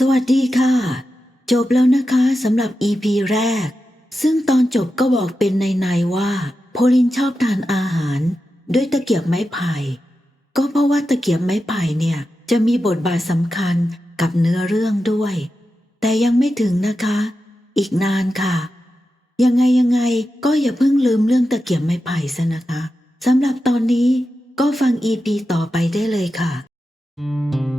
สวัสดีค่ะ จบแล้วนะคะสำหรับ EP แรก ซึ่งตอนจบก็บอกเป็นในในๆว่า โพลินชอบทานอาหาร ด้วยตะเกียบไม้ไผ่ก็เพราะว่าตะเกียบไม้ไผ่เนี่ยจะมีบทบาทสำคัญกับเนื้อเรื่องด้วย แต่ยังไม่ถึงนะคะ อีกนานค่ะ ยังไงยังไงก็อย่าเพิ่งลืมเรื่องตะเกียบไม้ไผ่ซะนะคะสำหรับตอนนี้ก็ฟัง EP ต่อไปได้เลยค่ะโพ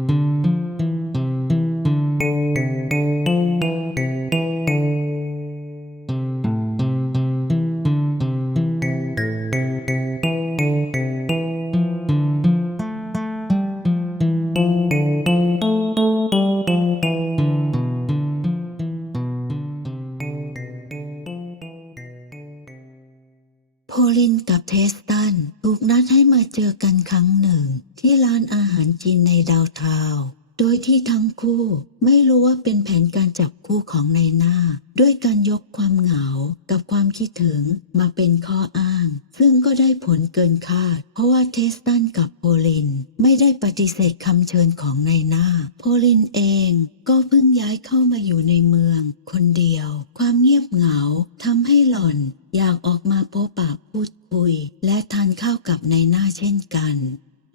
ทำให้หล่อนอยากออกมาพบปะพูดคุย และทานข้าวกับในหน้าเช่นกัน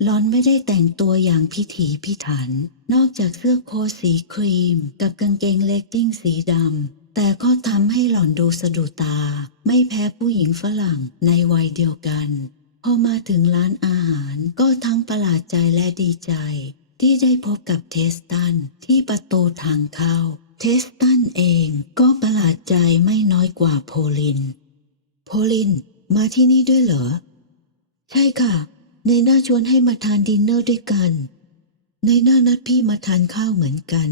หลอนไม่ได้แต่งตัวอย่างพิถีพิถัน นอกจากเสื้อโค้ทสีครีม กับกางเกงเลกกิ้งสีดำ แต่ก็ทำให้หล่อนดูสะดุดตา ไม่แพ้ผู้หญิงฝรั่งในวัยเดียวกัน พอมาถึงร้านอาหารก็ทั้งประหลาดใจและดีใจ ที่ได้พบกับเทสตันที่ประตูทางเข้า เทสตันเองก็ประหลาดใจไม่น้อยกว่าโพลิน โพลินมาที่นี่ด้วยเหรอ ใช่ค่ะ ในหน้าชวนให้มาทานดินเนอร์ด้วยกัน ในหน้านัดพี่มาทานข้าวเหมือนกัน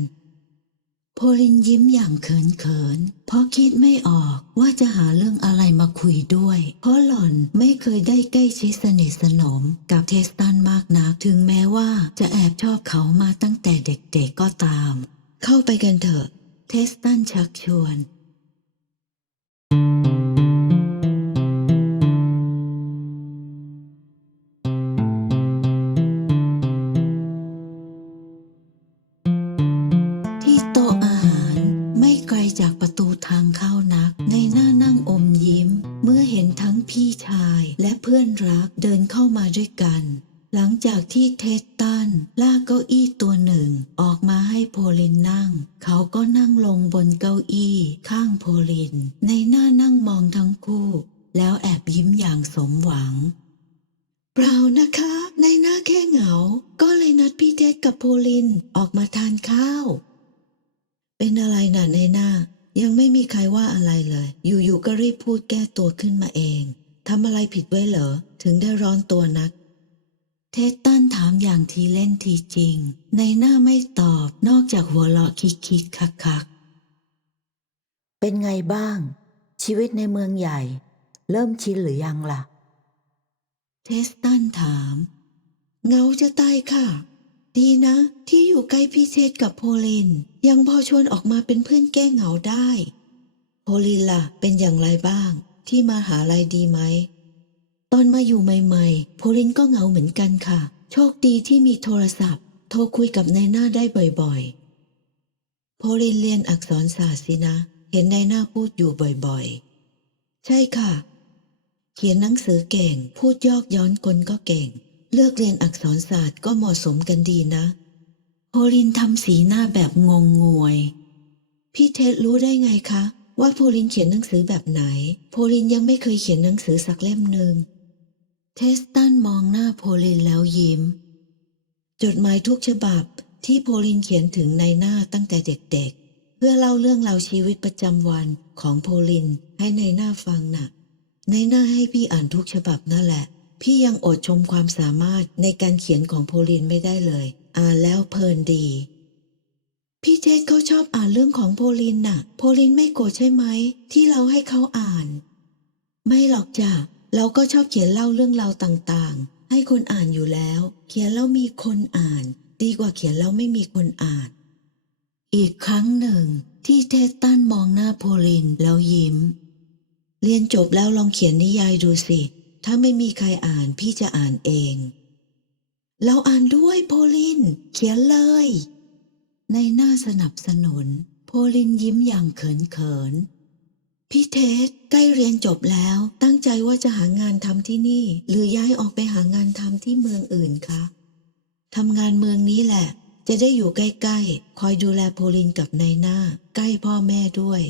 โพลินยิ้มอย่างเขินๆเพราะคิดไม่ออกว่าจะหาเรื่องอะไรมาคุยด้วย เพราะหล่อนไม่เคยได้ใกล้ชิดสนิทสนมกับเทสตันมากนัก ถึงแม้ว่าจะแอบชอบเขามาตั้งแต่เด็กๆก็ตาม เข้าไปกันเถอะ เทสตันชักชวน ที่โต๊ะอาหารไม่ไกลจากประตูทางเข้านัก ในหน้านั่งอมยิ้ม เมื่อเห็นทั้งพี่ชายและเพื่อนรักเดินเข้ามาด้วยกัน หลังจากที่เทสตันลากเก้าอี้ตัวหนึ่ง ออกมาให้โพลินนั่ง เขาก็นั่งลงบนเก้าอี้ข้างโพลิน ในหน้านั่งมองทั้งคู่ แล้วแอบยิ้มอย่างสมหวัง เปล่านะคะ ในหน้าแค่เหงา ก็เลยนัดพี่เทสกับโพลินออกมาทานข้าว เป็นอะไรน่ะในหน้า ยังไม่มีใครว่าอะไรเลย อยู่ๆก็รีบพูดแก้ตัวขึ้นมาเองทำอะไรผิดไว้เหรอถึงได้ร้อนตัวนัก เทสตันถามอย่างทีเล่นทีจริง ในหน้าไม่ตอบนอกจากหัวเราะคิกๆคักๆเป็นไงบ้าง ชีวิตในเมืองใหญ่ เริ่มชินหรือยังล่ะ เทสตันถาม เงาจะตายค่ะ ดีนะ ที่อยู่ใกล้พี่เชษกับโพลิน ยังพอชวนออกมาเป็นเพื่อนแก้เหงาได้ โพลินล่ะ เป็นอย่างไรบ้าง ที่มาหาลัยดีไหม ตอนมาอยู่ใหม่ๆ โพลินก็เหงาเหมือนกันค่ะ โชคดีที่มีโทรศัพท์ โทรคุยกับนายหน้าได้บ่อยๆ โพลินเรียนอักษรศาสตร์สินะ เห็นนายหน้าพูดอยู่บ่อยๆ ใช่ค่ะ เขียนหนังสือเก่ง พูดยอกย้อนกลก็เก่ง เลือกเรียนอักษรศาสตร์ก็เหมาะสมกันดีนะ โพลินทำสีหน้าแบบงงงวย พี่เท็ดรู้ได้ไงคะ ว่าโพลินเขียนหนังสือแบบไหน โพลินยังไม่เคยเขียนหนังสือสักเล่มหนึ่ง เทสตันมองหน้าโพลินแล้วยิ้ม จดหมายทุกฉบับที่โพลินเขียนถึงในหน้าตั้งแต่เด็กๆ เพื่อเล่าเรื่องราวชีวิตประจำวันของโพลินให้ในหน้าฟังน่ะ ในหน้าให้พี่อ่านทุกฉบับนั่นแหละ พี่ยังอดชมความสามารถในการเขียนของโพลินไม่ได้เลย อ่านแล้วเพลินดี พี่เจษเขาชอบอ่านเรื่องของโพลินน่ะ โพลินไม่โกรธใช่ไหมที่เราให้เขาอ่าน ไม่หรอกจ้ะ เราก็ชอบเขียนเล่าเรื่องราวต่างๆ ให้คนอ่านอยู่แล้ว เขียนแล้วมีคนอ่าน ดีกว่าเขียนแล้วไม่มีคนอ่าน อีกครั้งหนึ่ง ที่เทสตันมองหน้าโพลินแล้วยิ้ม เรียนจบแล้วลองเขียนนิยายดูสิ ถ้าไม่มีใครอ่านพี่จะอ่านเอง เราอ่านด้วยโพลิน เขียนเลย ในหน้าสนับสนุน โพลินยิ้มอย่างเขินเขิน พี่เทสใกล้เรียนจบแล้ว ตั้งใจว่าจะหางานทำที่นี่ หรือย้ายออกไปหางานทำที่เมืองอื่นคะทำงานเมืองนี้แหละ จะได้อยู่ใกล้ๆ คอยดูแลโพลินกับนายหน้า ใกล้พ่อแม่ด้วย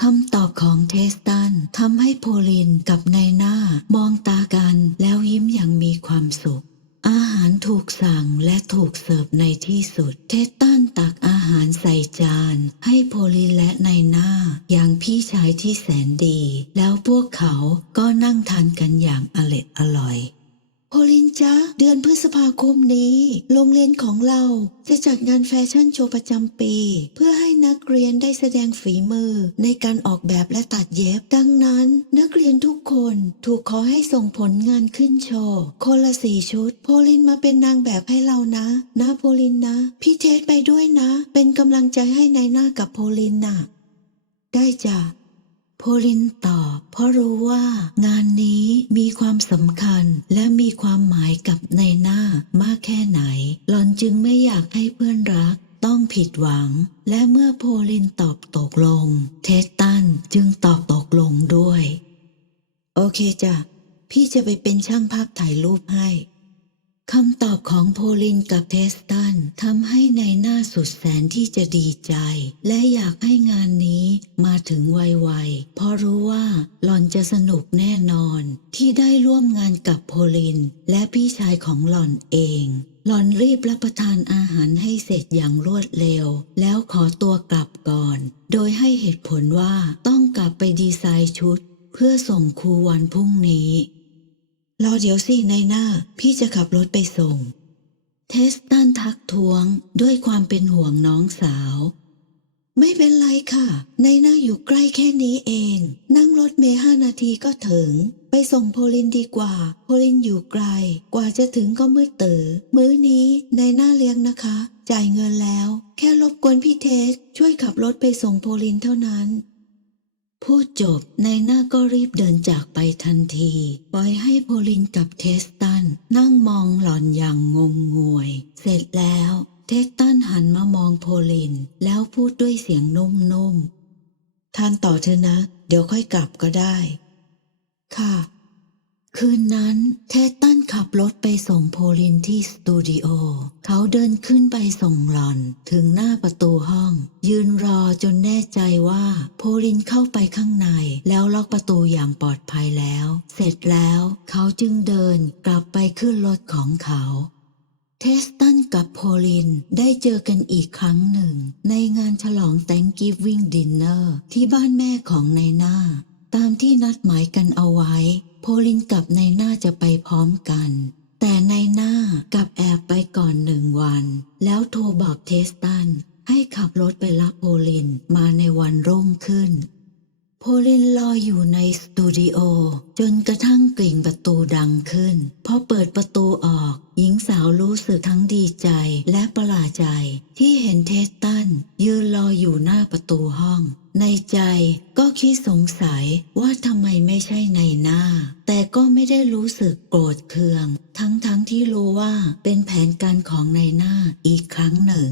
คำตอบของเทสตันทำให้โพลินกับนายหน้ามองตากันแล้วยิ้มอย่างมีความสุข อาหารถูกสั่งและถูกเสิร์ฟในที่สุด เทตันตักอาหารใส่จาน ให้โพลิและนายหน้า อย่างพี่ชายที่แสนดี แล้วพวกเขาก็นั่งทานกันอย่างอร็ดอร่อย โพลินจ๊ะเดือนพฤษภาคมนี้ โรงเรียนของเราจะจัดงานแฟชั่นโชว์ประจำปี เพื่อให้นักเรียนได้แสดงฝีมือ ในการออกแบบและตัดเย็บ ดังนั้น นักเรียนทุกคนถูกขอให้ส่งผลงานขึ้นโชว์ คนละสี่ชุด โพลินมาเป็นนางแบบให้เรานะ นะโพลินนะ พี่เทสไปด้วยนะ เป็นกำลังใจให้นายหน้ากับโพลินน่ะ ได้จ้ะ โพลินตอบ เพราะรู้ว่างานนี้มีความสำคัญและมีความหมายกับในหน้ามากแค่ไหน หลอนจึงไม่อยากให้เพื่อนรักต้องผิดหวัง และเมื่อโพลินตอบตกลง เทสตันจึงตอบตกลงด้วย โอเคจ้ะพี่จะไปเป็นช่างภาพถ่ายรูปให้ คำตอบของโพลินกับเทสตันทำให้ในหน้าสุดแสนที่จะดีใจ และอยากให้งานนี้มาถึงไวๆเพราะรู้ว่าหลอนจะสนุกแน่นอน ที่ได้ร่วมงานกับโพลิน และพี่ชายของหลอนเอง หลอนรีบรับประทานอาหารให้เสร็จอย่างรวดเร็ว แล้วขอตัวกลับก่อน โดยให้เหตุผลว่าต้องกลับไปดีไซน์ชุด เพื่อส่งครูวันพรุ่งนี้ รอเดี๋ยวสิในหน้า พี่จะขับรถไปส่ง เทสตันทักท้วงด้วยความเป็นห่วงน้องสาว ไม่เป็นไรค่ะ ในหน้าอยู่ใกล้แค่นี้เอง นั่งรถเมล์ห้านาทีก็ถึง ไปส่งโพลินดีกว่า โพลินอยู่ไกล กว่าจะถึงก็มืดตื่อมื้อนี้ในหน้าเลี้ยงนะคะ จ่ายเงินแล้ว แค่รบกวนพี่เทส ช่วยขับรถไปส่งโพลินเท่านั้น พูดจบนายหน้าก็รีบเดินจากไปทันที ปล่อยให้โพลินกับเทสตัน นั่งมองหล่อนอย่างงงงวย เสร็จแล้ว เทสตันหันมามองโพลิน แล้วพูดด้วยเสียงนุ่มๆทานต่อเถอะนะ เดี๋ยวค่อยกลับก็ได้ ค่ะ คืนนั้นเทสตันขับรถไปส่งโพลินที่สตูดิโอ เขาเดินขึ้นไปส่งหลอนถึงหน้าประตูห้อง ยืนรอจนแน่ใจว่าโพลินเข้าไปข้างใน แล้วล็อกประตูอย่างปลอดภัยแล้ว เสร็จแล้วเขาจึงเดินกลับไปขึ้นรถของเขาเทสตันกับโพลินได้เจอกันอีกครั้งหนึ่ง ในงานฉลอง Thanksgiving Dinner ที่บ้านแม่ของนายหน้า ตามที่นัดหมายกันเอาไว้ โพลินกับนายหน้าจะไปพร้อมกัน แต่นายหน้ากลับแอบไปก่อนหนึ่งวัน แล้วโทรบอกเทสตันให้ขับรถไปรับโพลินมาในวันรุ่งขึ้น โพลินรออยู่ในสตูดิโอ จนกระทั่งกริ่งประตูดังขึ้น พอเปิดประตูออก หญิงสาวรู้สึกทั้งดีใจและประหลาดใจ ที่เห็นเทสตันยืนรออยู่หน้าประตูห้อง ในใจก็คิดสงสัยว่าทำไมไม่ใช่ในหน้า แต่ก็ไม่ได้รู้สึกโกรธเคือง ทั้งๆทที่รู้ว่าเป็นแผนการของในหน้าอีกครั้งหนึ่ง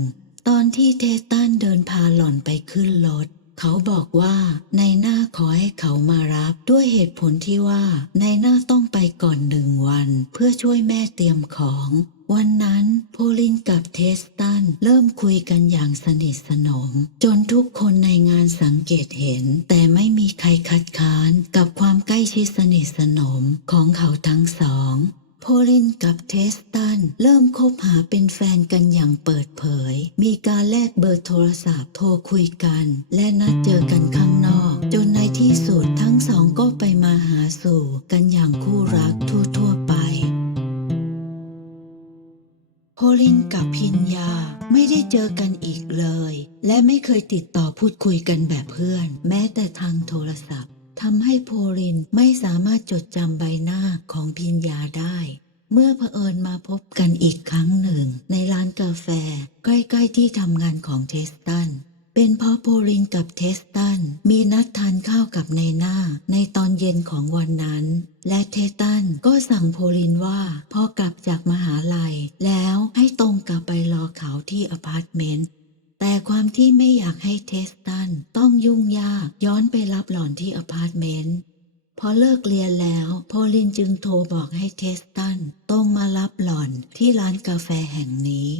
ตอนที่เทสตันเดินพาหล่อนไปขึ้นรถ เขาบอกว่าในหน้าขอให้เขามารับด้วยเหตุผลที่ว่าในหน้าต้องไปก่อนหนึ่งวัน เพื่อช่วยแม่เตรียมของวันนั้นโพลินกับเทสตันเริ่มคุยกันอย่างสนิทสนม จนทุกคนในงานสังเกตเห็น แต่ไม่มีใครคัดค้านกับความใกล้ชิดสนิทสนมของเขาทั้งสอง โพลินกับเทสตันเริ่มคบหาเป็นแฟนกันอย่างเปิดเผย มีการแลกเบอร์โทรศัพท์โทรคุยกัน และนัดเจอกันข้างนอก จนในที่สุดทั้งสองก็ไปมาหาสู่กันอย่างคู่รักทั่วๆไปโพลินกับพิญญาไม่ได้เจอกันอีกเลย และไม่เคยติดต่อพูดคุยกันแบบเพื่อน แม้แต่ทางโทรศัพท์ ทำให้โพลินไม่สามารถจดจำใบหน้าของพิญญาได้ เมื่อเผอิญมาพบกันอีกครั้งหนึ่ง ในร้านกาแฟ ใกล้ๆที่ทำงานของเทสตัน เป็นเพราะโพลินกับเทสตัน มีนัดทานข้าวกับในหน้า ในตอนเย็นของวันนั้น และเทสตันก็สั่งโพลินว่าพอกลับจากมหาลัย แล้วให้ตรงกลับไปรอเขาที่อพาร์ตเมนต์ แต่ความที่ไม่อยากให้เทสตันต้องยุ่งยากย้อนไปรับหล่อนที่อพาร์ตเมนต์พอเลิกเรียนแล้ว โพลินจึงโทรบอกให้เทสตันต้องมารับหล่อนที่ร้านกาแฟแห่งนี้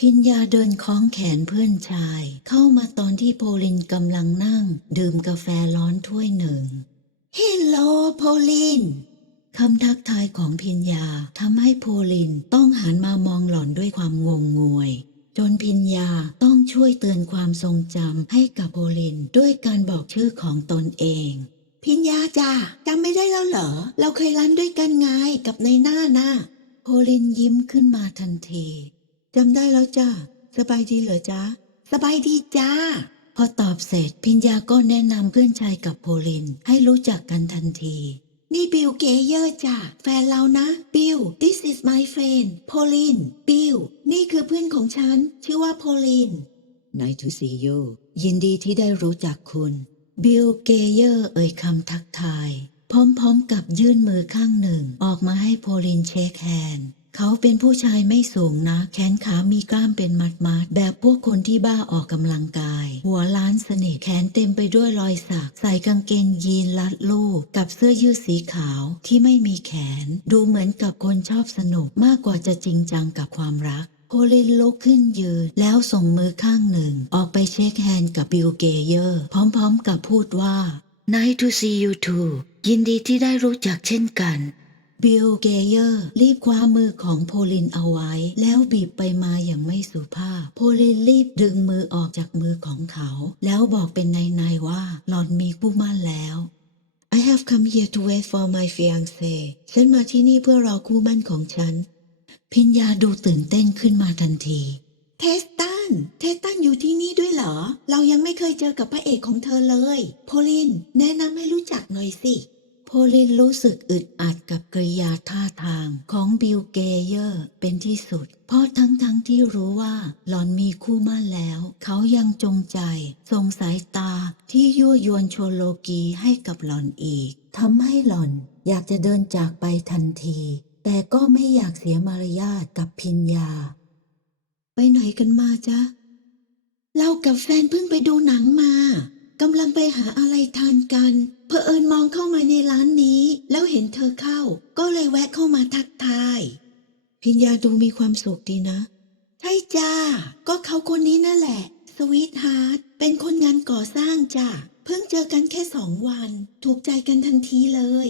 พิญญาเดินคล้องแขนเพื่อนชาย เข้ามาตอนที่โพลินกำลังนั่ง ดื่มกาแฟร้อนถ้วยหนึ่ง เฮลโลโพลิน คำทักทายของพิญญาทำให้โพลินต้องหันมามองหล่อนด้วยความงงงวย จนพิญญาต้องช่วยเตือนความทรงจำให้กับโพลินด้วยการบอกชื่อของตนเอง พิญญาจ้าจำไม่ได้แล้วเหรอ เราเคยรันด้วยกันไงกับในหน้านะโพลินยิ้มขึ้นมาทันทีจำได้แล้วจ้าสบายดีเหรอจ๊ะสบายดีจ้าพอตอบเสร็จพิญญาก็แนะนำเพื่อนชายกับโพลินให้รู้จักกันทันที นี่บิลเกเยอร์จ้ะแฟนเรานะ บิล this is my friend โพลิน บิล นี่คือเพื่อนของฉัน ชื่อว่าโพลิน Nice to see you ยินดีที่ได้รู้จักคุณ บิลเกเยอร์เอ่ยคำทักทาย พร้อมๆกับยื่นมือข้างหนึ่ง ออกมาให้โพลินเช็คแฮนด์เขาเป็นผู้ชายไม่สูงนะ แขนขามีกล้ามเป็นมัดๆ แบบพวกคนที่บ้าออกกำลังกาย หัวล้านสนิทแขนเต็มไปด้วยรอยสัก ใส่กางเกงยีนรัดลูก กับเสื้อยืดสีขาวที่ไม่มีแขน ดูเหมือนกับคนชอบสนุกมากกว่าจะจริงจังกับความรักโพลินลุกขึ้นยืน แล้วส่งมือข้างหนึ่ง ออกไปเช็คแฮนด์กับบิลเกเยอร์ พร้อมๆกับพูดว่า Nice to see you too ยินดีที่ได้รู้จักเช่นกัน บิลเกเยอร์รีบคว้ามือของโพลินเอาไว้ แล้วบีบไปมาอย่างไม่สุภาพ โพลินรีบดึงมือออกจากมือของเขา แล้วบอกเป็นในๆว่าหลอนมีผู้มั่นแล้ว I have come here to wait for my fiancé ฉันมาที่นี่เพื่อรอคู่มั่นของฉัน พิญญาดูตื่นเต้นขึ้นมาทันที เทสตัน เทสตันอยู่ที่นี่ด้วยเหรอ เรายังไม่เคยเจอกับพระเอกของเธอเลย โพลิน แนะนำให้รู้จักหน่อยสิ พลินรู้สึกอึดอัดกับกริยาท่าทางของบิลเกเยอร์เป็นที่สุด เพราะทั้งๆทที่รู้ว่าหลอนมีคู่มั่นแล้ว เขายังจงใจส่งสายตาที่ยั่วยวนโชโลกีให้กับหลอนอีกทำให้หลอนอยากจะเดินจากไปทันที แต่ก็ไม่อยากเสียมารยาทกับพิญญา ไปไหนกันมาจ๊ะ เรากับแฟนเพิ่งไปดูหนังมากำลังไปหาอะไรทานกัน เพอเอิญมองเข้ามาในร้านนี้ แล้วเห็นเธอเข้า ก็เลยแวะเข้ามาทักทาย พิญญาดูมีความสุขดีนะ ใช่จ้า ก็เขาคนนี้นั่นแหละ สวีทฮาร์ดเป็นคนงานก่อสร้างจ้าเพิ่งเจอกันแค่สองวัน ถูกใจกันทันทีเลย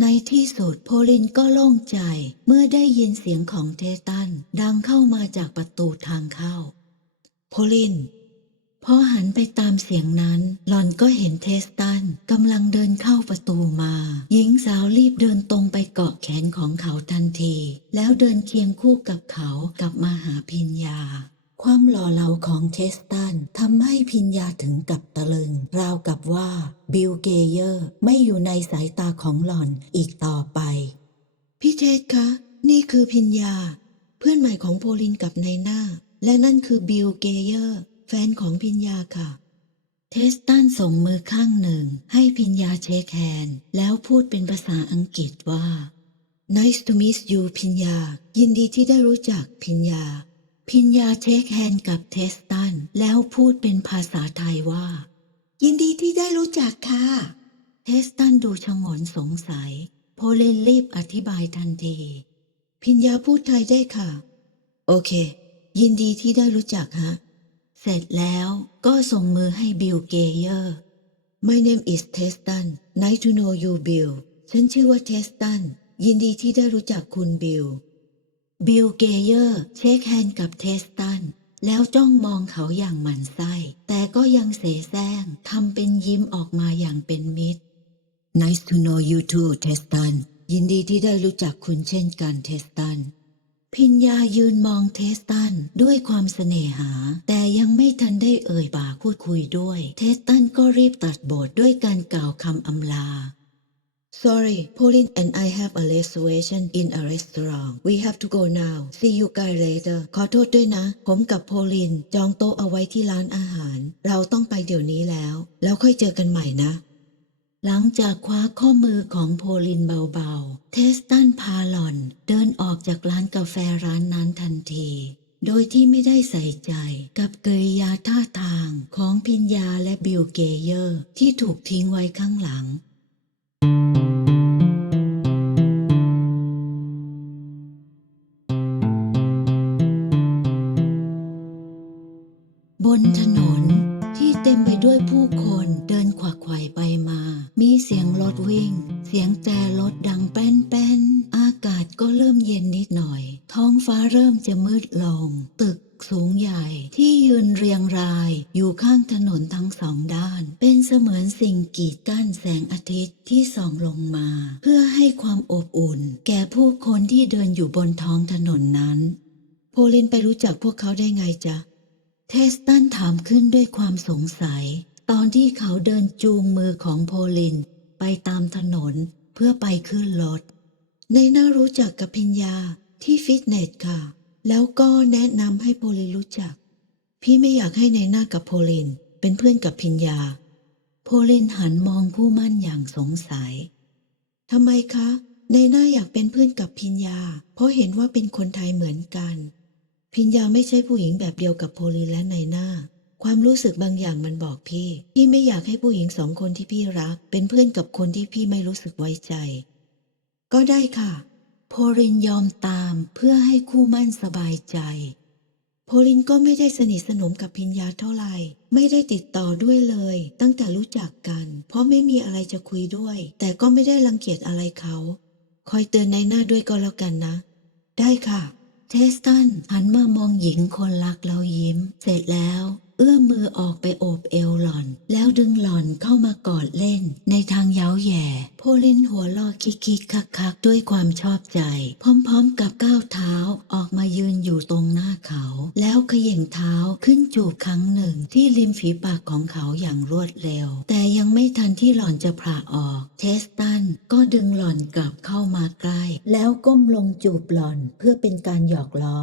ในที่สุดโพลินก็โล่งใจ เมื่อได้ยินเสียงของเทตัน ดังเข้ามาจากประตูทางเข้า โพลิน พอหันไปตามเสียงนั้นหลอนก็เห็นเทสตันกำลังเดินเข้าประตูมา หญิงสาวรีบเดินตรงไปเกาะแขนของเขาทันที แล้วเดินเคียงคู่กับเขากลับมาหาพิญญา ความหล่อเหลาของเทสตันทำให้พิญญาถึงกับตะลึง ราวกับว่าบิลเกเยอร์ไม่อยู่ในสายตาของหล่อนอีกต่อไป พี่เทสคะ นี่คือพิญญา เพื่อนใหม่ของโพลินกับนายหน้า และนั่นคือบิลเกเยอร์ แฟนของพิญญาค่ะ เทสตันส่งมือข้างหนึ่งให้พิญญาเช็คแฮนด์แล้วพูดเป็นภาษาอังกฤษว่า Nice to meet you พิญญา ยินดีที่ได้รู้จักพิญญา พิญญาเช็คแฮนด์กับเทสตันแล้วพูดเป็นภาษาไทยว่า ยินดีที่ได้รู้จักค่ะ เทสตันดูชงนสงสัย โพเลนรีบอธิบายทันที พิญญาพูดไทยได้ค่ะ โอเค ยินดีที่ได้รู้จักฮะ เสร็จแล้วก็ส่งมือให้บิลเกเยอร์ My name is Testan Nice to know you Bill ฉันชื่อว่าเทสตัน ยินดีที่ได้รู้จักคุณบิล บิลเกเยอร์เช็คแฮนด์กับเทสตัน แล้วจ้องมองเขาอย่างหมั่นไส้ แต่ก็ยังเสแสร้งทำเป็นยิ้มออกมาอย่างเป็นมิตร Nice to know you too เทสตัน ยินดีที่ได้รู้จักคุณเช่นกันเทสตัน พิญญายืนมองเทสตันด้วยความเสน่หา แต่ยังไม่ทันได้เอ่ยปากพูดคุยด้วย เทสตันก็รีบตัดบทด้วยการกล่าวคำอำลา Sorry, Pauline and I have a reservation in a restaurant. We have to go now. See you guys later. ขอโทษด้วยนะ ผมกับโพลินจองโต๊ะเอาไว้ที่ร้านอาหาร เราต้องไปเดี๋ยวนี้แล้ว แล้วค่อยเจอกันใหม่นะ หลังจากคว้าข้อมือของโพลินเบาๆ เทสตันพาหลอนเดินออกจากร้านกาแฟร้านนั้นทันที โดยที่ไม่ได้ใส่ใจกับกริยาท่าทางของพิญญาและบิลเกเยอร์ที่ถูกทิ้งไว้ข้างหลัง บนถนน เต็มไปด้วยผู้คนเดินขวักไขว่ไปมา มีเสียงรถวิ่ง เสียงแต่รถดังแป้นแป้นๆอากาศก็เริ่มเย็นนิดหน่อย ท้องฟ้าเริ่มจะมืดลง ตึกสูงใหญ่ที่ยืนเรียงรายอยู่ข้างถนนทั้งสองด้าน เป็นเสมือนสิ่งกีดกั้นแสงอาทิตย์ที่ส่องลงมา เพื่อให้ความอบอุ่น แก่ผู้คนที่เดินอยู่บนท้องถนนนั้น โพลินไปรู้จักพวกเขาได้ไงจ๊ะ เทสตันถามขึ้นด้วยความสงสัย ตอนที่เขาเดินจูงมือของโพลิน ไปตามถนนเพื่อไปขึ้นรถในน่ารู้จักกับพิญญาที่ฟิตเนสค่ะ แล้วก็แนะนำให้โพลินรู้จัก พี่ไม่อยากให้ในหน้ากับโพลิน เป็นเพื่อนกับพิญญา โพลินหันมองผู้มั่นอย่างสงสัยทำไมคะ ในหน้าอยากเป็นเพื่อนกับพิญญา เพราะเห็นว่าเป็นคนไทยเหมือนกัน พิญญาไม่ใช่ผู้หญิงแบบเดียวกับโพลีและไนน่าความรู้สึกบางอย่างมันบอกพี่ พี่ไม่อยากให้ผู้หญิงสองคนที่พี่รัก เป็นเพื่อนกับคนที่พี่ไม่รู้สึกไว้ใจ ก็ได้ค่ะ โพลินยอมตามเพื่อให้คู่มั่นสบายใจ โพลินก็ไม่ได้สนิทสนมกับพิญญาเท่าไหร่ ไม่ได้ติดต่อด้วยเลย ตั้งแต่รู้จักกัน เพราะไม่มีอะไรจะคุยด้วย แต่ก็ไม่ได้รังเกียจอะไรเขา คอยเตือนในหน้าด้วยก็แล้วกันนะ ได้ค่ะ เทสตันหันมามองหญิงคนรักแล้วยิ้ม เสร็จแล้ว เอื้อมมือออกไปโอบเอวหล่อน แล้วดึงหล่อนเข้ามากอดเล่น ในทางเย้าแย่ โพลินหัวลอคิกคิกคักคักๆด้วยความชอบใจ พร้อมๆกับก้าวเท้าออกมายืนอยู่ตรงหน้าเขา แล้วเขย่งเท้าขึ้นจูบครั้งหนึ่งที่ริมฝีปากของเขาอย่างรวดเร็ว แต่ยังไม่ทันที่หล่อนจะผ่าออก เทสตันก็ดึงหล่อนกลับเข้ามาใกล้ แล้วก้มลงจูบหล่อนเพื่อเป็นการหยอกล้อ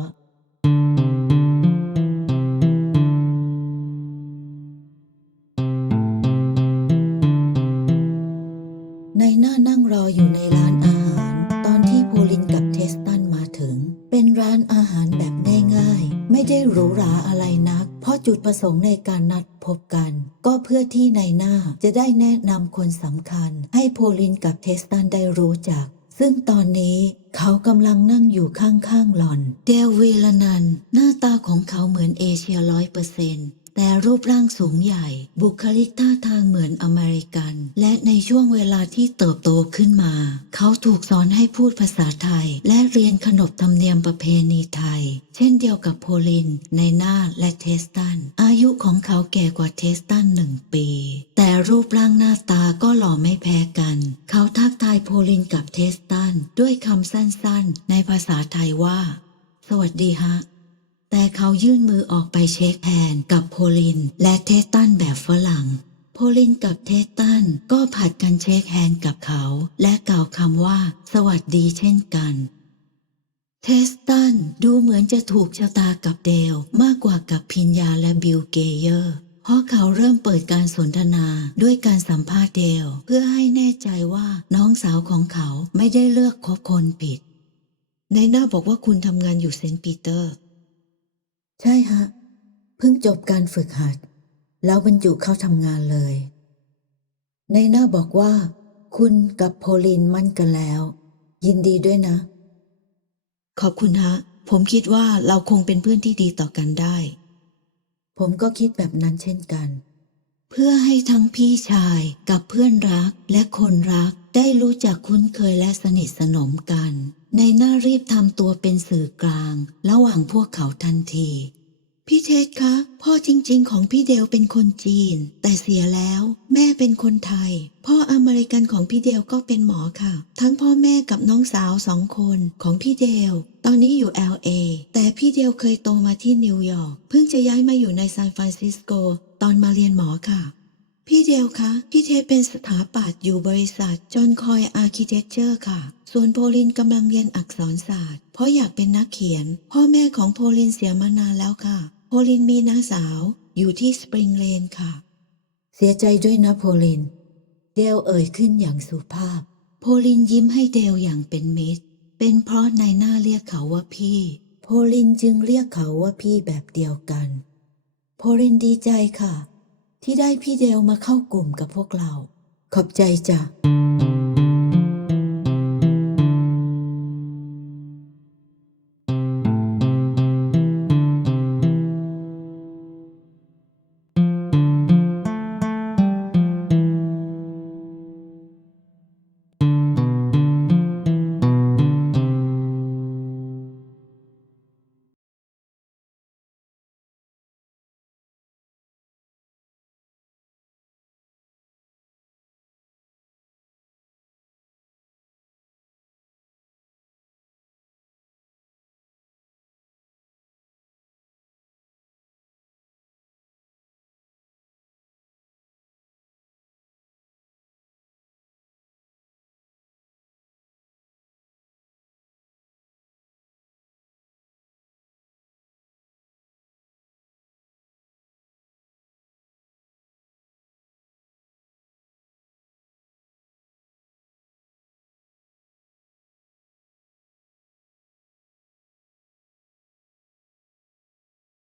ประสงค์ในการนัดพบกัน ก็เพื่อที่ในหน้าจะได้แนะนำคนสำคัญ ให้โพลินกับเทสตันได้รู้จัก ซึ่งตอนนี้เขากำลังนั่งอยู่ข้างๆหล่อน เดลวีลานันหน้าตาของเขาเหมือนเอเชียร้อยเปอร์เซนต์ แต่รูปร่างสูงใหญ่ บุคลิกท่าทางเหมือนอเมริกัน และในช่วงเวลาที่เติบโตขึ้นมา เขาถูกสอนให้พูดภาษาไทย และเรียนขนบธรรมเนียมประเพณีไทย เช่นเดียวกับโพลิน ในนาและเทสตัน อายุของเขาแก่กว่าเทสตันหนึ่งปี แต่รูปร่างหน้าตาก็หล่อไม่แพ้กัน เขาทักทายโพลินกับเทสตัน ด้วยคำสั้นๆ ในภาษาไทยว่า สวัสดีฮะ แต่เขายื่นมือออกไปเช็คแฮนกับโพลิน และเทสตันแบบฝรั่ง โพลินกับเทสตันก็ผัดกันเช็คแฮนกับเขา และกล่าวคำว่า สวัสดีเช่นกัน เทสตันดูเหมือนจะถูกชะตากับเดลมากกว่ากับพิญญาและบิลเกเยอร์เพราะเขาเริ่มเปิดการสนทนาด้วยการสัมภาษณ์เดลเพื่อให้แน่ใจว่าน้องสาวของเขาไม่ได้เลือกคบคนผิด ในหน้าบอกว่าคุณทำงานอยู่เซนต์ปีเตอร์ ใช่ฮะ เพิ่งจบการฝึกหัด แล้วบรรจุเข้าทำงานเลย ในหน้าบอกว่า คุณกับโพลินมั่นกันแล้ว ยินดีด้วยนะ ขอบคุณฮะ ผมคิดว่าเราคงเป็นเพื่อนที่ดีต่อกันได้ ผมก็คิดแบบนั้นเช่นกัน เพื่อให้ทั้งพี่ชายกับเพื่อนรักและคนรักได้รู้จักคุ้นเคยและสนิทสนมกัน ในหน้ารีบทำตัวเป็นสื่อกลาง ระหว่างพวกเขาทันที พี่เทศคะ พ่อจริงๆ ของพี่เดลเป็นคนจีน แต่เสียแล้ว แม่เป็นคนไทย พ่ออเมริกันของพี่เดลก็เป็นหมอค่ะ ทั้งพ่อแม่กับน้องสาวสองคนของพี่เดลตอนนี้อยู่ LA แต่พี่เดลเคยโตมาที่นิวยอร์กเพิ่งจะย้ายมาอยู่ในซานฟรานซิสโก ตอนมาเรียนหมอค่ะ พี่เดลคะพี่เทเป็นสถาปัตย์อยู่บริษัทจอห์นคอยอาร์คิเทคเจอร์ค่ะ ส่วนโพลินกำลังเรียนอักษรศาสตร์ เพราะอยากเป็นนักเขียน พ่อแม่ของโพลินเสียมานานแล้วค่ะ โพลินมีน้าสาวอยู่ที่สปริงเลนค่ะ เสียใจด้วยนะโพลิน เดลเอ่ยขึ้นอย่างสุภาพ โพลินยิ้มให้เดลอย่างเป็นมิตร เป็นเพราะนายหน้าเรียกเขาว่าพี่ โพลินจึงเรียกเขาว่าพี่แบบเดียวกัน โพลินดีใจค่ะ ที่ได้พี่เดลมาเข้ากลุ่มกับพวกเรา ขอบใจจ้ะ